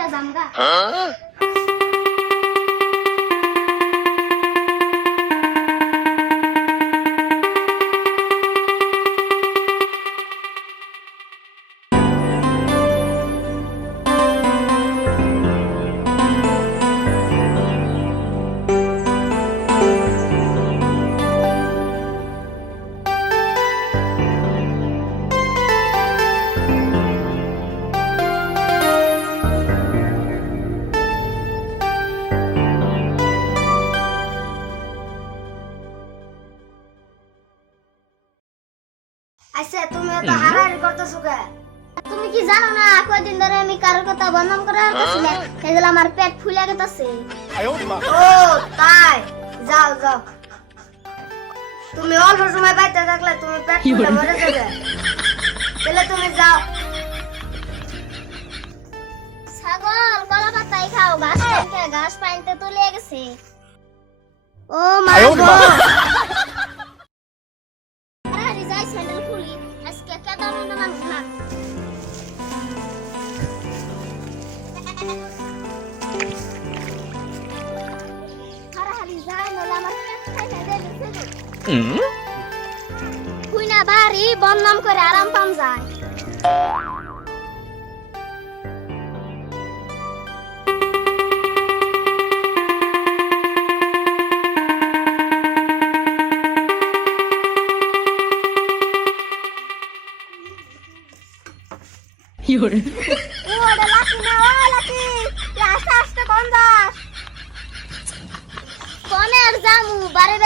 করে জামগা আচ্ছা তুমি তো হারাহারি করতেছো কে? তুমি কি জানো না কয়দিন ধরে আমি কারোর কথা বদনাম করে আমার পেট ফুলে গেছে ও তাই? যাও যাও। তুমি অল্প সময় বাইতে থাকলে তুমি পেট ফুলে মরে যাবে। তাহলে তুমি যাও। ছাগল কলা পাতাই খাও ঘাস পাইতে ঘাস পাইতে তুলে গেছে। ও মা। গো দেবে খুইনা বাড়ি বদনাম করে আরাম পাম যায় ও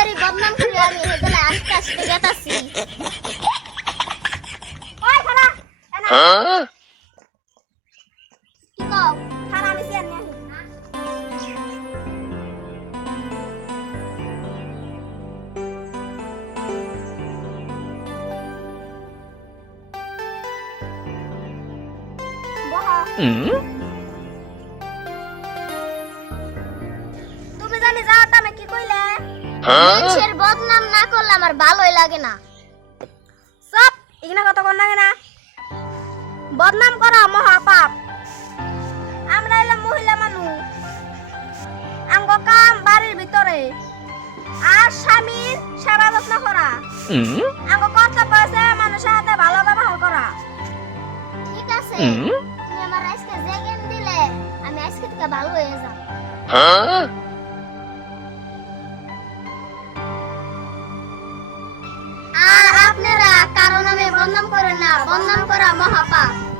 বারে বদনাম করে আমি হেদলে আস্তে আস্তে গেতাছি ওই খালা এনা। কি মানুষের বদনাম না করলে আমার ভালোই লাগে না। সব ইগনা কথা কোন লাগে না বদনাম করা মহা পাপ আমরা এলাম মহিলা মানুষ। আঙ্গ কাম বাড়ির ভিতরে। আর স্বামীর সেবা যত্ন করা। আঙ্গ কর্তব্য আছে মানুষের হাতে ভালো ব্যবহার করা। ঠিক আছে? তুমি আমার আজকে জেগেন দিলে আমি আজকে থেকে ভালো হয়ে যাব। করে কারও বদনাম করেন না বদনাম করা মহাপাপ।